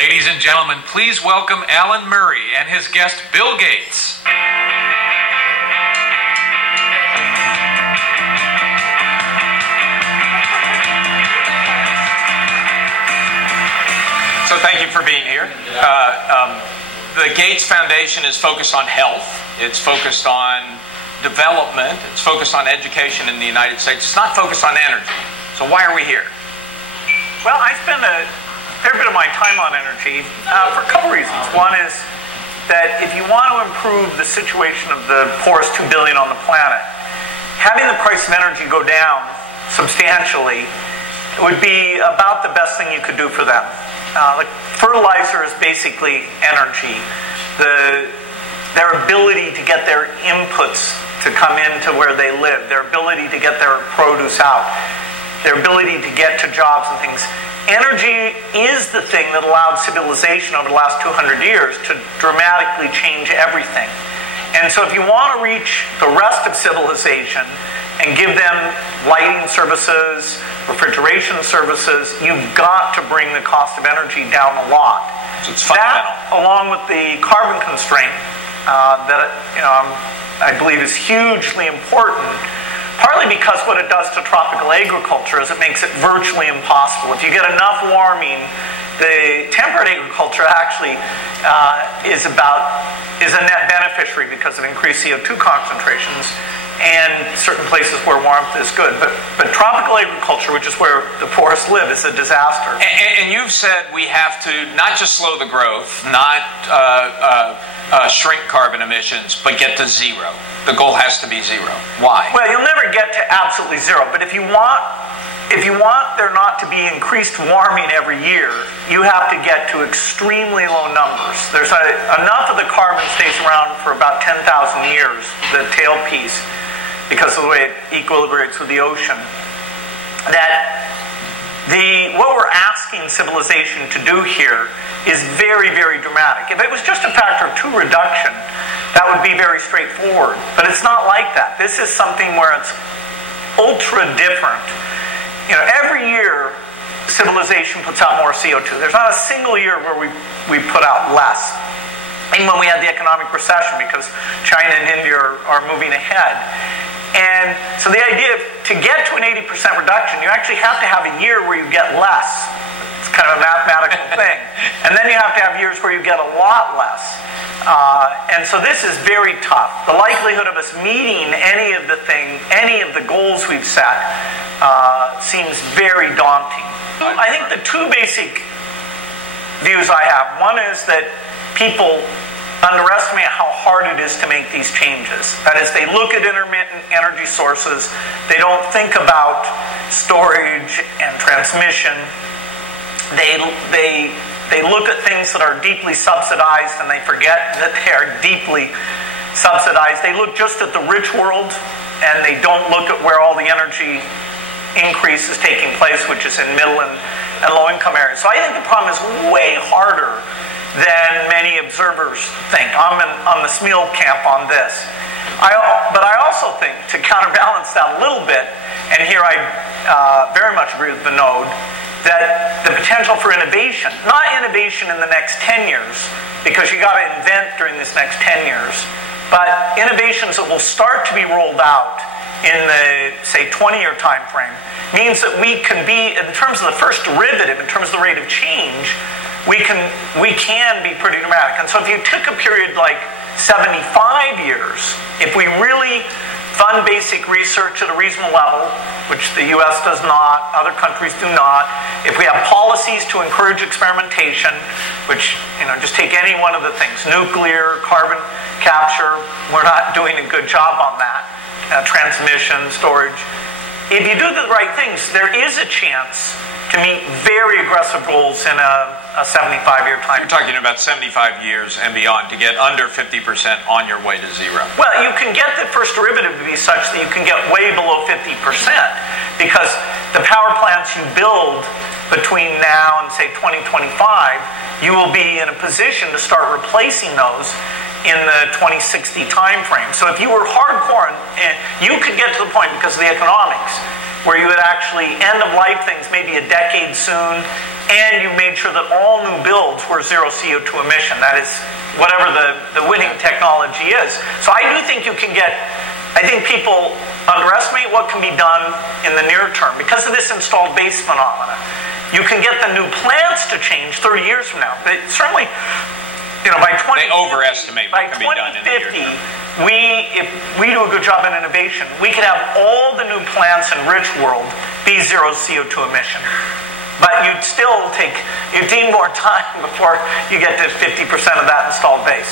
Ladies and gentlemen, please welcome Alan Murray and his guest, Bill Gates. So thank you for being here. The Gates Foundation is focused on health. It's focused on development. It's focused on education in the United States. It's not focused on energy. So why are we here? Well, I spend a fair bit of my time on energy for a couple reasons. One is that if you want to improve the situation of the poorest 2 billion on the planet, having the price of energy go down substantially would be about the best thing you could do for them. Like fertilizer is basically energy. Their ability to get their inputs to come into where they live, their ability to get their produce out, their ability to get to jobs and things. Energy is the thing that allowed civilization over the last 200 years to dramatically change everything. And so if you want to reach the rest of civilization and give them lighting services, refrigeration services, you've got to bring the cost of energy down a lot. So it's fundamental. That, along with the carbon constraint that I believe is hugely important, partly because what it does to tropical agriculture is it makes it virtually impossible. If you get enough warming, the temperate agriculture actually is a net beneficiary because of increased CO2 concentrations and certain places where warmth is good. But tropical agriculture, which is where the poorest live, is a disaster. And you've said we have to not just slow the growth, not shrink carbon emissions, but get to zero. The goal has to be zero. Why? Well, you'll never get to absolutely zero, but if you want there not to be increased warming every year, you have to get to extremely low numbers. There's enough of the carbon stays around for about 10,000 years, the tail piece, because of the way it equilibrates with the ocean, that what we're asking civilization to do here is very, very dramatic. If it was just a factor of 2 reduction, that would be very straightforward. But it's not like that. This is something where it's ultra different. Every year, civilization puts out more CO2. There's not a single year where we put out less. Even when we had the economic recession, because China and India are moving ahead. And so the idea to get to an 80% reduction, you actually have to have a year where you get less. It's kind of a mathematical thing. And then you have to have years where you get a lot less. And so this is very tough. The likelihood of us meeting any of the goals we've set seems very daunting. I think the 2 basic views I have. One is that people underestimate how hard it is to make these changes. That is, they look at intermittent energy sources, they don't think about storage and transmission. They look at things that are deeply subsidized and they forget that they are deeply subsidized. They look just at the rich world and they don't look at where all the energy increase is taking place, which is in middle and low-income areas. So I think the problem is way harder than many observers think. I'm on the Smeal camp on this. But I also think, to counterbalance that a little bit, and here I very much agree with Vinod, that the potential for innovation, not innovation in the next 10 years, because you got to invent during this next 10 years, but innovations that will start to be rolled out in the, say, 20-year time frame, means that we can be, in terms of the first derivative, in terms of the rate of change, we can be pretty dramatic. And so if you took a period like 75 years, if we really fund basic research at a reasonable level, which the US does not, other countries do not, if we have policies to encourage experimentation, which, just take any one of the things, nuclear, carbon capture, we're not doing a good job on that, transmission, storage. If you do the right things, there is a chance to meet very aggressive goals in a 75-year time. You're talking about 75 years and beyond to get under 50% on your way to zero. Well, you can get the first derivative to be such that you can get way below 50%, because the power plants you build between now and, say, 2025, you will be in a position to start replacing those in the 2060 time frame. So if you were hardcore, and you could get to the point, because of the economics, where you would actually end-of-life things maybe a decade soon, and you made sure that all new builds were zero CO2 emission. That is, whatever the winning technology is. So I do think you can get, I think people underestimate what can be done in the near term because of this installed base phenomena. You can get the new plants to change 30 years from now. But certainly, by 2050, they overestimate what can be done in the near term. If we do a good job in innovation, we could have all the new plants in rich world be zero CO2 emission. But you'd need more time before you get to 50% of that installed base.